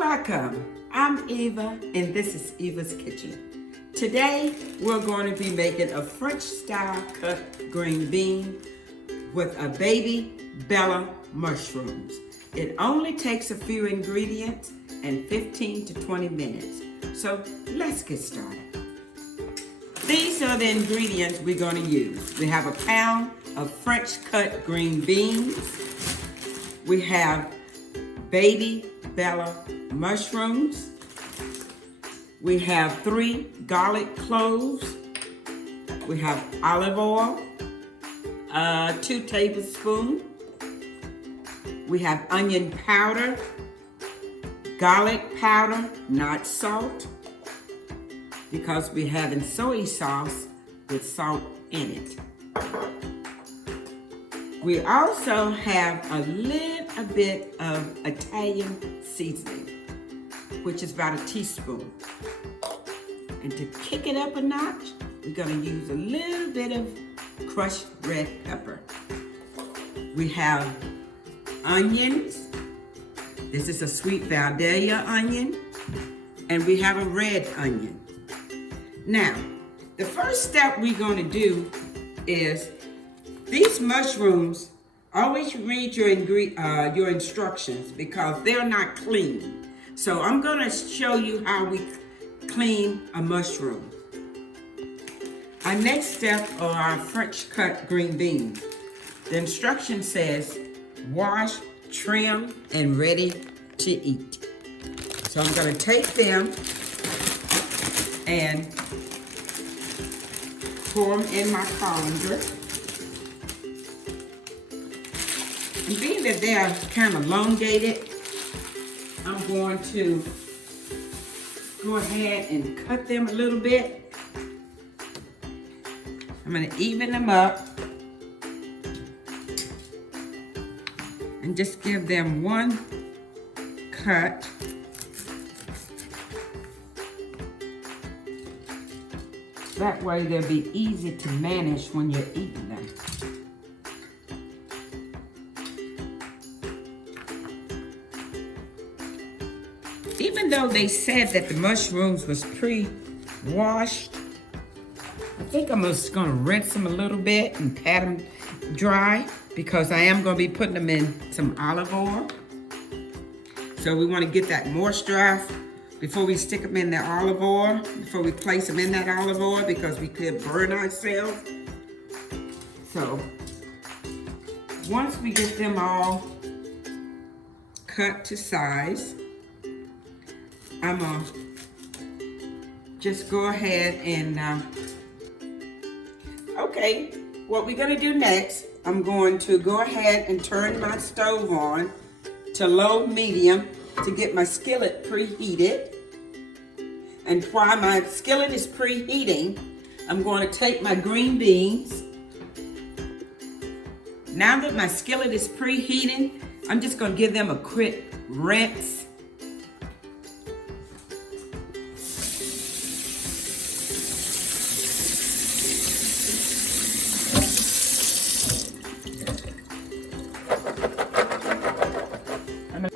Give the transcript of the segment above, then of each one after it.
Welcome, I'm Eva and this is Eva's Kitchen. Today we're going to be making a French style cut green bean with a baby Bella mushrooms. It only takes a few ingredients and 15 to 20 minutes. So let's get started. These are the ingredients we're going to use. We have a pound of French cut green beans. We have baby Bella mushrooms. We have 3 garlic cloves. We have olive oil, 2 tablespoons. We have onion powder, garlic powder, not salt, because we're having soy sauce with salt in it. We also have a little bit of Italian seasoning, which is about a teaspoon. And to kick it up a notch, we're gonna use a little bit of crushed red pepper. We have onions. This is a sweet Vidalia onion. And we have a red onion. Now, the first step we're gonna do is these mushrooms, always read your instructions because they're not clean. So I'm gonna show you how we clean a mushroom. Our next step are our French cut green beans. The instruction says, wash, trim, and ready to eat. So I'm gonna take them and pour them in my colander. And being that they are kind of elongated, I'm going to go ahead and cut them a little bit. I'm going to even them up and just give them one cut. That way they'll be easy to manage when you're eating them. Even though they said that the mushrooms was pre-washed, I think I'm just gonna rinse them a little bit and pat them dry because I am gonna be putting them in some olive oil. So we wanna get that moisturized before we stick them in the olive oil, before we place them in that olive oil because we could burn ourselves. So once we get them all cut to size, I'm gonna just go ahead and, okay, what we're gonna do next, I'm going to go ahead and turn my stove on to low medium to get my skillet preheated. And while my skillet is preheating, I'm going to take my green beans. Now that my skillet is preheating, I'm just going to give them a quick rinse.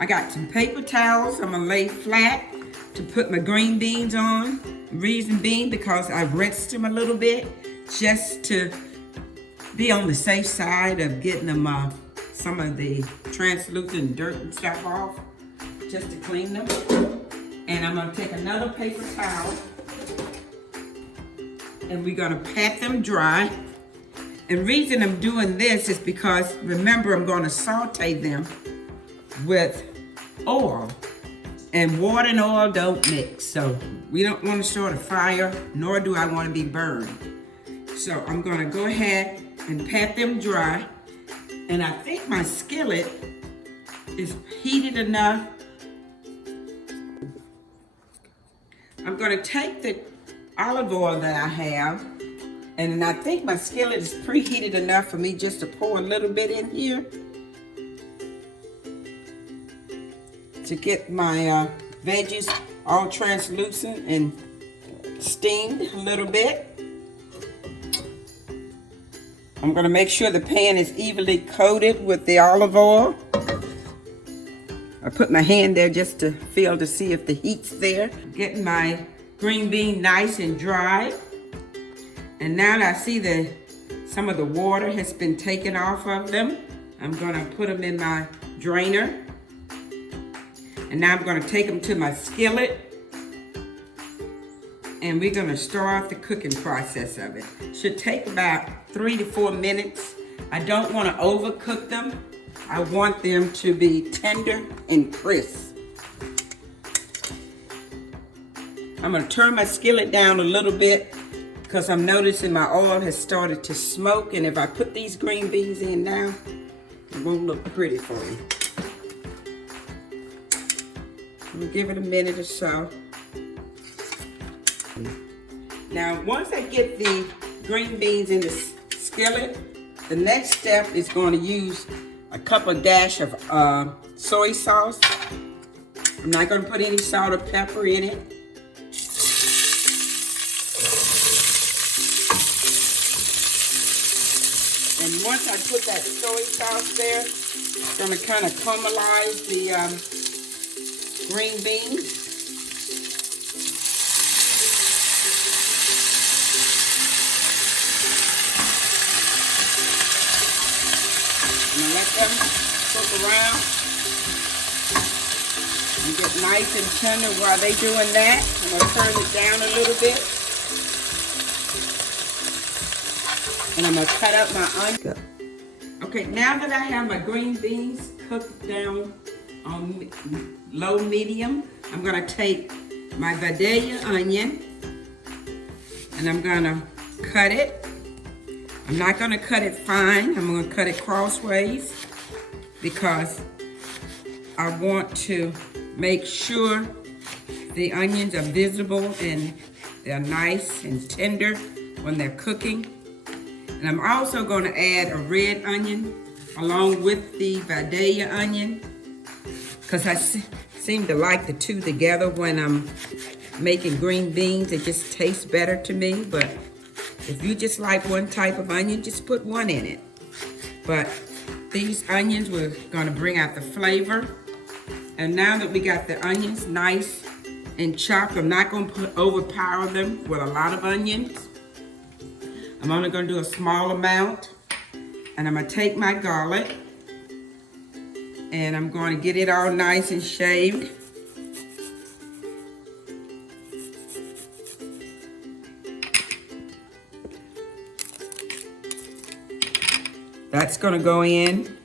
I got some paper towels I'm gonna lay flat to put my green beans on. Reason being because I've rinsed them a little bit just to be on the safe side of getting them some of the translucent dirt and stuff off, just to clean them. And I'm gonna take another paper towel and we're gonna pat them dry. And reason I'm doing this is because remember I'm gonna saute them with oil, and water and oil don't mix, so we don't want to start a fire, nor do I want to be burned. So I'm going to go ahead and pat them dry, and I think my skillet is heated enough. I'm going to take the olive oil that I have, and I think my skillet is preheated enough for me just to pour a little bit in here to get my veggies all translucent and steamed a little bit. I'm gonna make sure the pan is evenly coated with the olive oil. I put my hand there just to feel to see if the heat's there. Getting my green bean nice and dry. And now that I see that some of the water has been taken off of them, I'm gonna put them in my drainer. And now I'm gonna take them to my skillet. And we're gonna start the cooking process of it. Should take about 3 to 4 minutes. I don't wanna overcook them. I want them to be tender and crisp. I'm gonna turn my skillet down a little bit because I'm noticing my oil has started to smoke, and if I put these green beans in now, it won't look pretty for you. I'm gonna give it a minute or so. Now, once I get the green beans in the skillet, the next step is going to use a couple dash of soy sauce. I'm not going to put any salt or pepper in it. And once I put that soy sauce there, it's going to kind of caramelize the green beans. I'm gonna let them cook around and get nice and tender while they're doing that. I'm gonna turn it down a little bit. And I'm gonna cut up my onion. Okay, now that I have my green beans cooked down on low medium, I'm gonna take my Vidalia onion and I'm gonna cut it. I'm not gonna cut it fine. I'm gonna cut it crossways because I want to make sure the onions are visible and they're nice and tender when they're cooking. And I'm also gonna add a red onion along with the Vidalia onion because I seem to like the two together when I'm making green beans. It just tastes better to me, but if you just like one type of onion, just put one in it. But these onions were gonna bring out the flavor. And now that we got the onions nice and chopped, I'm not gonna overpower them with a lot of onions. I'm only gonna do a small amount. And I'm gonna take my garlic and I'm gonna get it all nice and shaved. That's gonna go in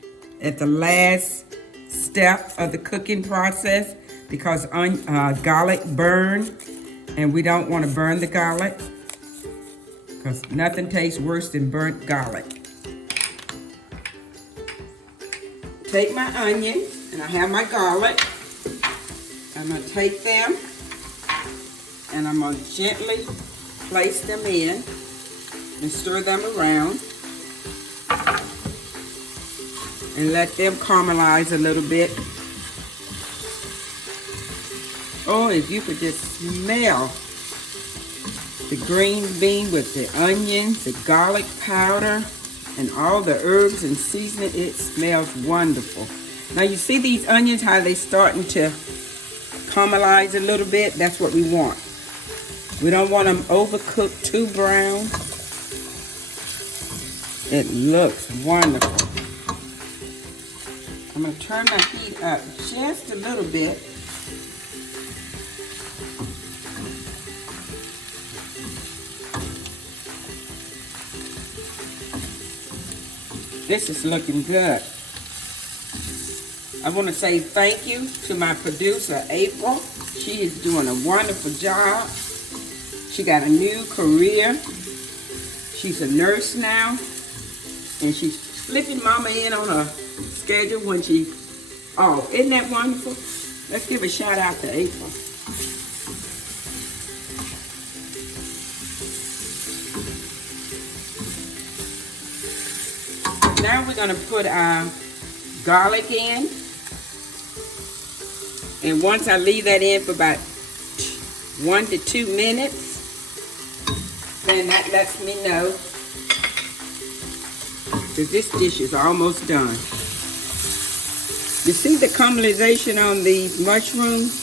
at the last step of the cooking process because garlic burn, and we don't wanna burn the garlic because nothing tastes worse than burnt garlic. Take my onion, and I have my garlic. I'm gonna take them, and I'm gonna gently place them in and stir them around. And let them caramelize a little bit. Oh, if you could just smell the green bean with the onions, the garlic powder, and all the herbs and seasoning, it smells wonderful. Now you see these onions, how they starting to caramelize a little bit? That's what we want. We don't want them overcooked, too brown. It looks wonderful. I'm going to turn my heat up just a little bit. This is looking good. I want to say thank you to my producer, April. She is doing a wonderful job. She got a new career. She's a nurse now, and she's flipping Mama in on a schedule when she, oh, isn't that wonderful? Let's give a shout out to April. Now we're gonna put our garlic in. And once I leave that in for about 1 to 2 minutes, then that lets me know that this dish is almost done. You see the caramelization on these mushrooms?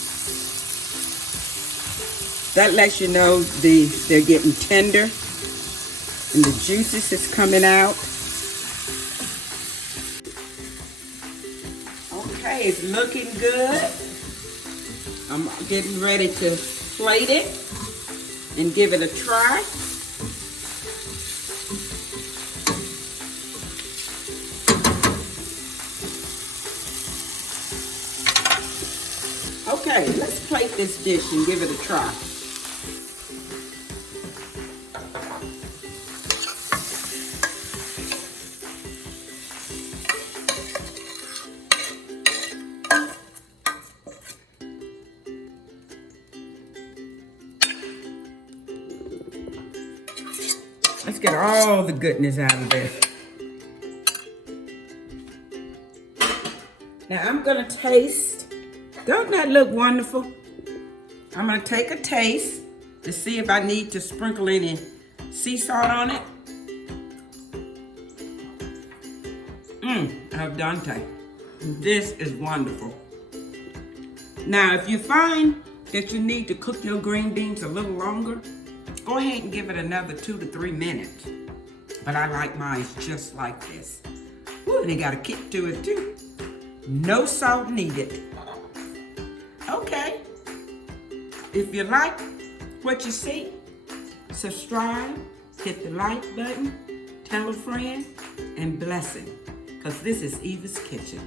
That lets you know they're getting tender and the juices is coming out. Okay, it's looking good. I'm getting ready to plate it and give it a try. Okay, let's plate this dish and give it a try. Let's get all the goodness out of this. Now I'm gonna taste. Don't that look wonderful? I'm gonna take a taste to see if I need to sprinkle any sea salt on it. Al dente. This is wonderful. Now, if you find that you need to cook your green beans a little longer, go ahead and give it another 2 to 3 minutes. But I like mine just like this. Ooh, they got a kick to it too. No salt needed. Okay. If you like what you see, subscribe, hit the like button, tell a friend, and blessing. Because this is Eva's Kitchen.